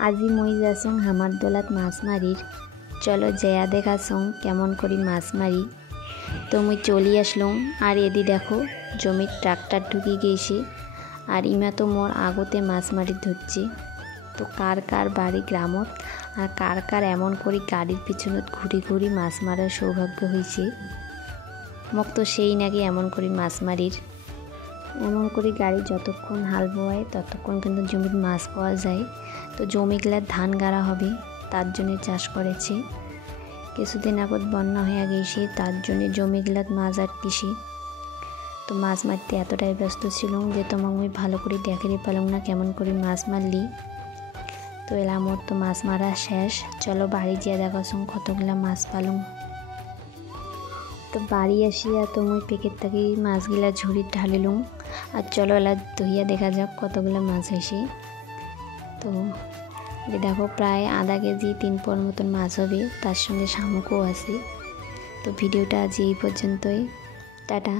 আজি মই যাচ্ছং হামারদোলাত মাছ মারির। চলো জয়া দেখাছং কেমন করি মাছ মারি। তো মই চলি আসলুম আর এদি দেখো জমির ট্রাক্টর ঢুকি গেছে আর ইমা তো মোর আগতে মাছ মারি ধরছে। তো কার কার বাড়ি গ্রামত আর কার কার এমন করি গাড়ির পিছনত ঘুরি ঘুরি মাছ মারার সৌভাগ্য হয়েছে। মোক তো সেই নাকি এমন করি মাছ মারির। এমন করে গাড়ি যতক্ষণ হাল বোয়ায় ততক্ষণ কিন্তু জমির মাছ পাওয়া যায়। তো জমিগুলা ধান গাড়া হবে তার জন্য চাষ করেছে। কিছুদিন আগত বন্যা হয়ে গেছে তার জন্য জমিগুলাত মাছ আটকেছে। তো মাছ মারতে এতটাই ব্যস্ত ছিলাম যে তোমাকে আমি ভালো করে দেখাতে পারলাম না কেমন করে মাছ মারলি। তো এলা মোর তো মাছ মারা শেষ। চলো বাড়ি যেয়ে দেখাছুম কতগুলা মাছ পালুম। তো বাড়ি আসিয়া তো মুই পেকেট থেকে মাছগুলা ঝুড়ি ঢালিলুম আর চলো এলা ধুইয়া দেখা যাক কতগুলা মাছ হয়েছে। তো দেখো প্রায় আধা কেজি 3 পর মতন মাছ হবে, তার সঙ্গে শামুকও আছে। তো ভিডিওটা আজ এই পর্যন্তই, টাটা।